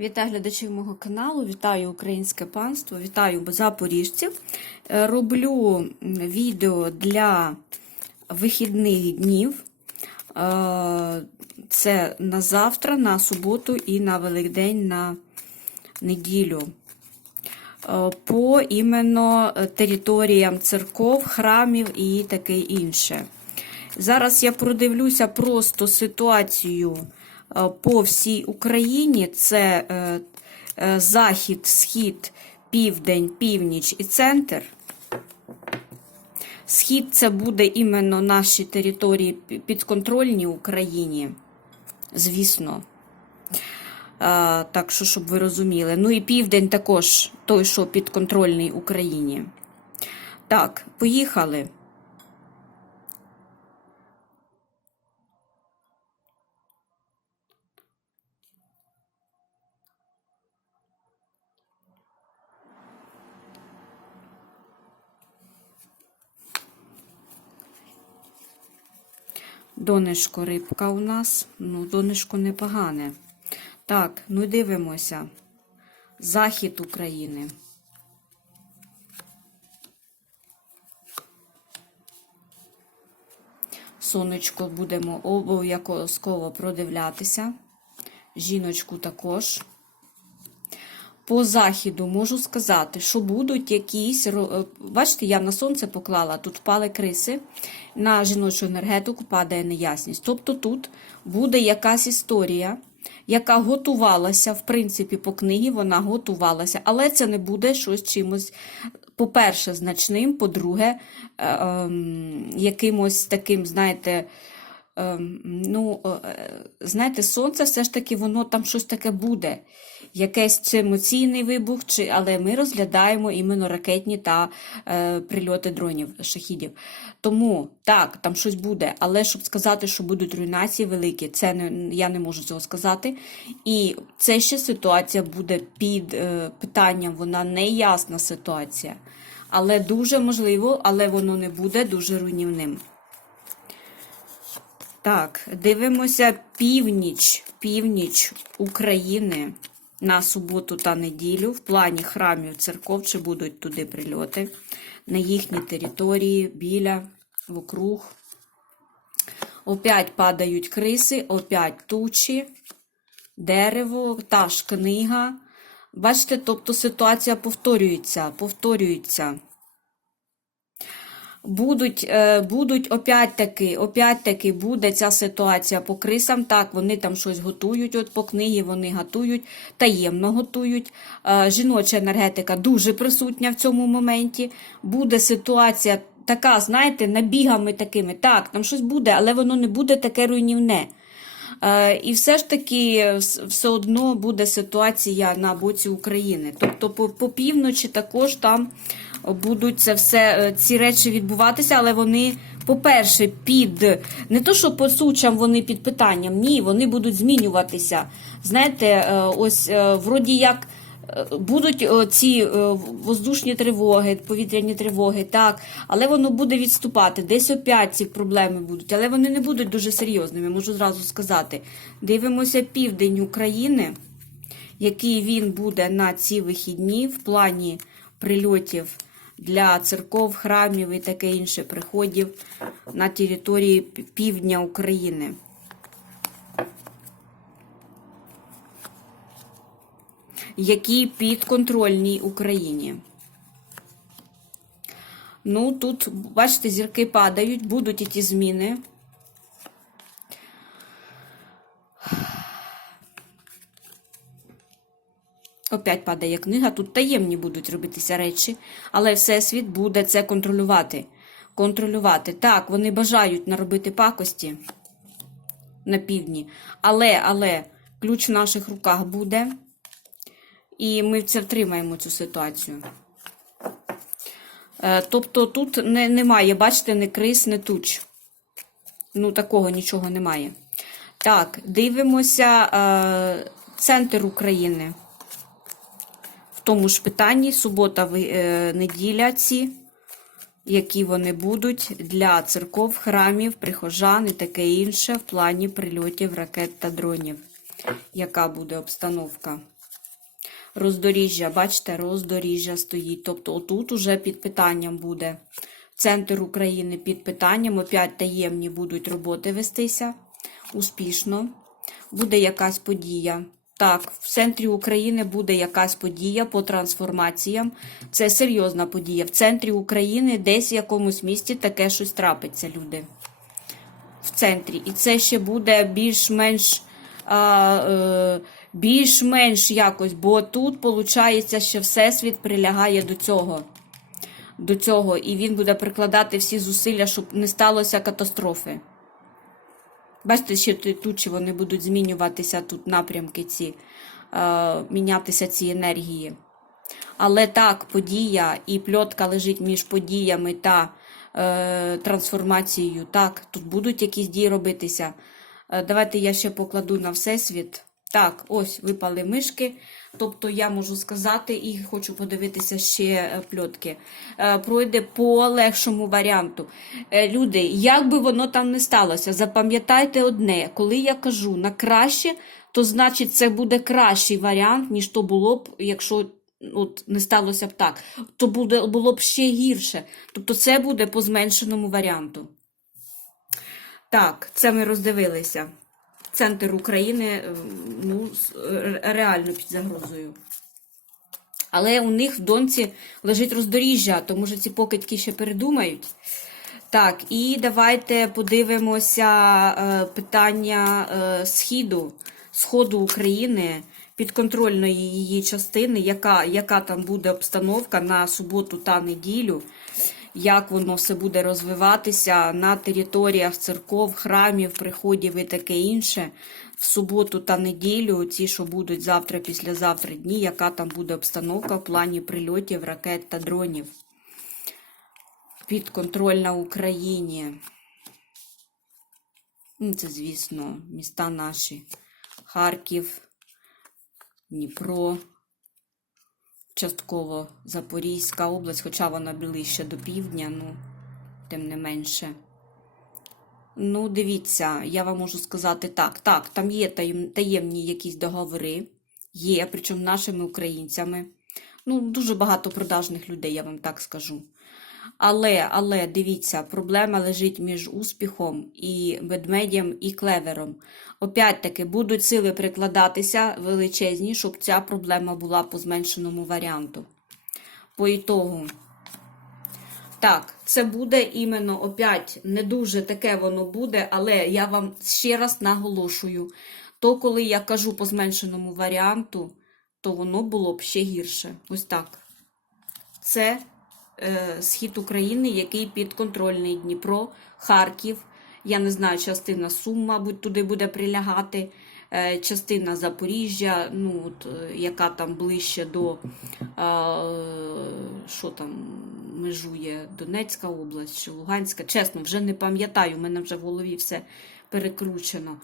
Вітаю глядачів мого каналу, вітаю українське панство, вітаю запоріжців. Е, Роблю відео для вихідних днів. Е, Це на завтра, на суботу і на Великдень на неділю. Е, По іменно територіям церков, храмів і таке інше. Зараз я продивлюся просто ситуацію по всій Україні. Це е, е, захід, схід, південь, північ і центр. Схід це буде іменно наші території підконтрольні Україні, звісно. Так що, щоб ви розуміли. Ну і південь також той, що підконтрольний Україні. Так, поїхали. Донечко рибка у нас. Ну, донечко непогане. Так, ну дивимося. Захід України. Сонечко будемо обов'язково продивлятися. Жіночку також. По західу можу сказати, що будуть якісь. е, Бачите, я на сонце поклала, тут впали криси, на жіночу енергетику падає неясність. Тобто тут буде якась історія, яка готувалася, в принципі, по книгі вона готувалася, але це не буде щось чимось, по-перше, значним, по-друге, е, ем, якимось таким, знаєте, ем, ну, е, знаєте, сонце все ж таки воно там щось таке буде. Якийсь чи емоційний вибух, чи, але ми розглядаємо іменно ракетні та е, прильоти дронів, шахідів. Тому так, там щось буде, але щоб сказати, що будуть руйнації великі, це не, я не можу цього сказати. І це ще ситуація буде під е, питанням, вона неясна ситуація. Але дуже можливо, але воно не буде дуже руйнівним. Так, дивимося північ, північ України на суботу та неділю. В плані храмів церков, чи будуть туди прильоти на їхній території, біля, вокруг. Опять падають криси, опять тучі, дерево, та ж книга. Бачите, тобто ситуація повторюється, повторюється будуть, е, будуть опять-таки, опять-таки буде ця ситуація по крисам. Так, вони там щось готують, от по книгі вони готують, таємно готують. Е, Жіноча енергетика дуже присутня в цьому моменті. Буде ситуація така, знаєте, набігами такими. Так, там щось буде, але воно не буде таке руйнівне. Е, І все ж таки все одно буде ситуація на боці України. Тобто по, по півночі також там будуть це все, е, ці речі відбуватися, але вони, по-перше, під не то, що по сучам вони під питанням, ні, вони будуть змінюватися. Знаєте, е, ось е, вроді як. Будуть ці воздушні тривоги, повітряні тривоги, так, але воно буде відступати. Десь опять ці проблеми будуть, але вони не будуть дуже серйозними, можу зразу сказати. Дивимося південь України, який він буде на ці вихідні в плані прильотів для церков, храмів і таке інше приходів на території півдня України. Які підконтрольні Україні. Ну, тут, бачите, зірки падають, будуть і ті зміни. Опять падає книга, тут таємні будуть робитися речі, але Всесвіт буде це контролювати. Контролювати. Так, вони бажають наробити пакості на півдні, але, але ключ в наших руках буде, і ми це втримаємо цю ситуацію. Е, Тобто тут не, немає, бачите, не криз, не туч. Ну, такого нічого немає. Так, дивимося е, центр України. Тому ж питанні субота, е, неділя ці, які вони будуть для церков, храмів, прихожан і таке інше в плані прильотів ракет та дронів. Яка буде обстановка? Роздоріжжя, бачите, роздоріжжя стоїть. Тобто отут уже під питанням буде. Центр України під питанням, опять таємні будуть роботи вестися успішно. Буде якась подія. Так, в центрі України буде якась подія по трансформаціям. Це серйозна подія. В центрі України десь в якомусь місті таке щось трапиться, люди. В центрі. І це ще буде більш-менш е, більш-менш якось, бо тут, виходить, що Всесвіт прилягає до цього. До цього, і він буде прикладати всі зусилля, щоб не сталося катастрофи. Бачите, ще тут чи вони будуть змінюватися тут напрямки ці, е, мінятися ці енергії. Але так, подія і пльотка лежить між подіями та е, трансформацією. Так, тут будуть якісь дії робитися. Е, давайте я ще покладу на Всесвіт. Так, ось випали мишки. Тобто я можу сказати і хочу подивитися ще е, пльотки. Е, пройде по легшому варіанту. Е, люди, як би воно там не сталося, запам'ятайте одне, коли я кажу на краще, то значить це буде кращий варіант, ніж то було б, якщо от, не сталося б так. То буде, було б ще гірше. Тобто це буде по зменшеному варіанту. Так, це ми роздивилися. Центр України е, ну, реально під загрозою. Але у них в донці лежить роздоріжжя, то може ці покидьки ще передумають. Так, і давайте подивимося е, питання е, східу, сходу України, підконтрольної її частини, яка, яка там буде обстановка на суботу та неділю, як воно все буде розвиватися на територіях церков, храмів, приходів і таке інше. В суботу та неділю, ті, що будуть завтра, післязавтра дні, яка там буде обстановка в плані прильотів, ракет та дронів. Підконтрольна Україні. Ну, Це, звісно, міста наші. Харків, Дніпро, частково Запорізька область, хоча вона ближче до півдня, ну, тим не менше. Ну, дивіться, я вам можу сказати так. Так, там є таємні якісь договори, є, причому нашими українцями. Ну, дуже багато продажних людей, я вам так скажу. Але, але дивіться, проблема лежить між успіхом і ведмедем і клевером. Опять-таки, будуть сили прикладатися величезні, щоб ця проблема була по зменшеному варіанту. По ітогу. Так, це буде іменно опять не дуже таке воно буде, але я вам ще раз наголошую: то, коли я кажу по зменшеному варіанту, то воно було б ще гірше. Ось так. Це схід України, який підконтрольний Дніпро, Харків. Я не знаю, частина Сум, мабуть, туди буде прилягати. е, Частина Запоріжжя, ну от, е, яка там ближче до е, що там межує Донецька область чи Луганська. Чесно, вже не пам'ятаю, в мене вже в голові все перекручено.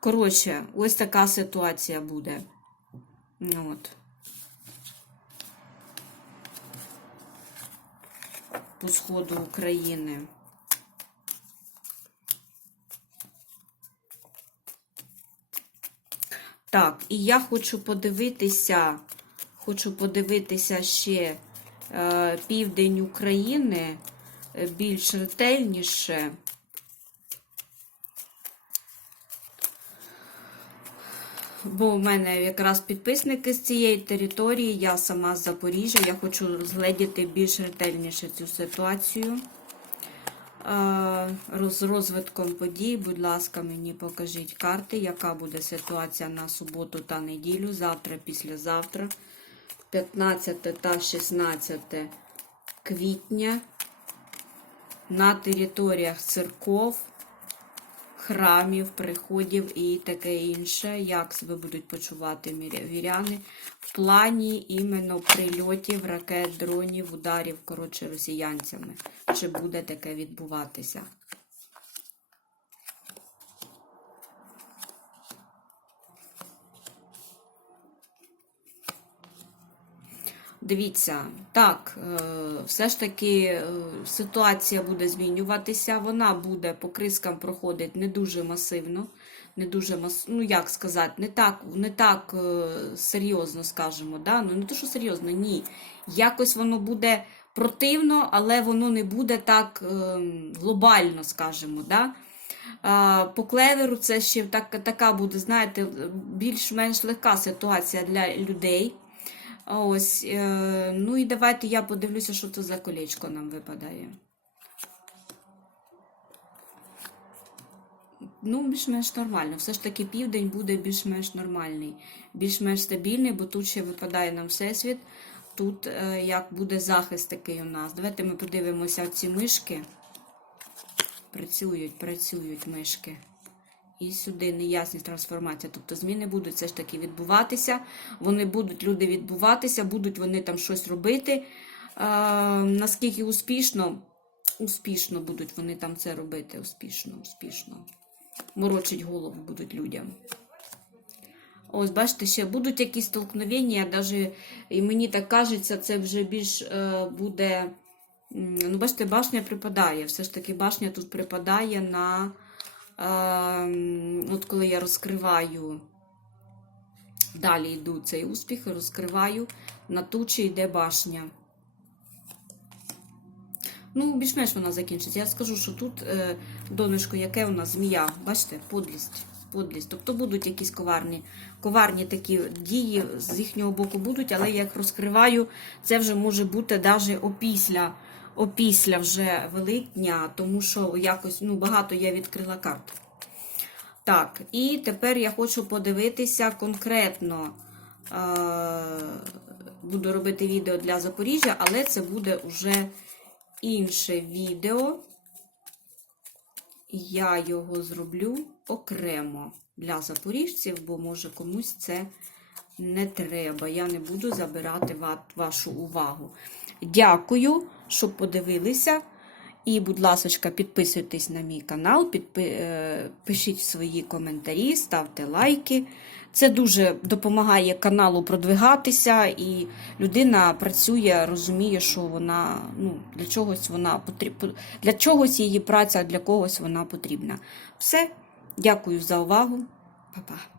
Коротше, ось така ситуація буде. От. По сходу України. Так, і я хочу подивитися, хочу подивитися ще е, південь України е, більш ретельніше. Бо в мене якраз підписники з цієї території, я сама з Запоріжжя, я хочу розгледіти більш ретельніше цю ситуацію. Е, З розвитком подій, будь ласка, мені покажіть карти, яка буде ситуація на суботу та неділю, завтра, післязавтра, 15 та 16 квітня на територіях церков, храмів, приходів і таке інше, як себе будуть почувати віряни в плані іменно прильотів, ракет, дронів, ударів, коротше, росіянцями. Чи буде таке відбуватися? Дивіться, так, е, все ж таки е, ситуація буде змінюватися, вона буде по крискам проходити не дуже масивно, не дуже мас... ну як сказати, не так, не так е, серйозно скажемо. Да? Ну не то, що серйозно, ні. Якось воно буде противно, але воно не буде так глобально, скажемо. Да? По клеверу це ще так, така буде, знаєте, більш-менш легка ситуація для людей. Ось, е, ну і давайте я подивлюся, що це за колечко нам випадає. Ну, більш-менш нормально. Все ж таки південь буде більш-менш нормальний, більш-менш стабільний, бо тут ще випадає нам всесвіт. Тут е, як буде захист такий у нас. Давайте ми подивимося ці мишки. Працюють, працюють мишки. І сюди неясність трансформація. Тобто зміни будуть все ж таки відбуватися. Вони будуть, люди відбуватися, будуть вони там щось робити. А, наскільки успішно, успішно будуть вони там це робити. Успішно, успішно. Морочить голову будуть людям. Ось, бачите, ще будуть якісь столкновення, навіть, і мені так кажеться, це вже більш е, буде. Ну, бачите, башня припадає. Все ж таки, башня тут припадає на. Е, м, от коли я розкриваю, далі йду цей успіх, розкриваю на ту, чи йде башня. Ну, більш-менш вона закінчиться. Я скажу, що тут е, донечко, яке у нас змія, бачите, подлість. Подлість. Тобто будуть якісь коварні, коварні такі дії з їхнього боку будуть, але як розкриваю, це вже може бути навіть опісля, опісля вже Великдня, тому що якось ну, багато я відкрила карт. Так, і тепер я хочу подивитися конкретно. Е, буду робити відео для Запоріжжя, але це буде вже інше відео. Я його зроблю окремо для запоріжців, бо може комусь це не треба. Я не буду забирати вашу увагу. Дякую, що подивилися. І, будь ласка, підписуйтесь на мій канал, підпи... е, пишіть свої коментарі, ставте лайки. Це дуже допомагає каналу продвигатися, і людина працює, розуміє, що вона ну, для чогось вона потрібна. Для чогось її праця, для когось вона потрібна. Все, дякую за увагу. Па-па.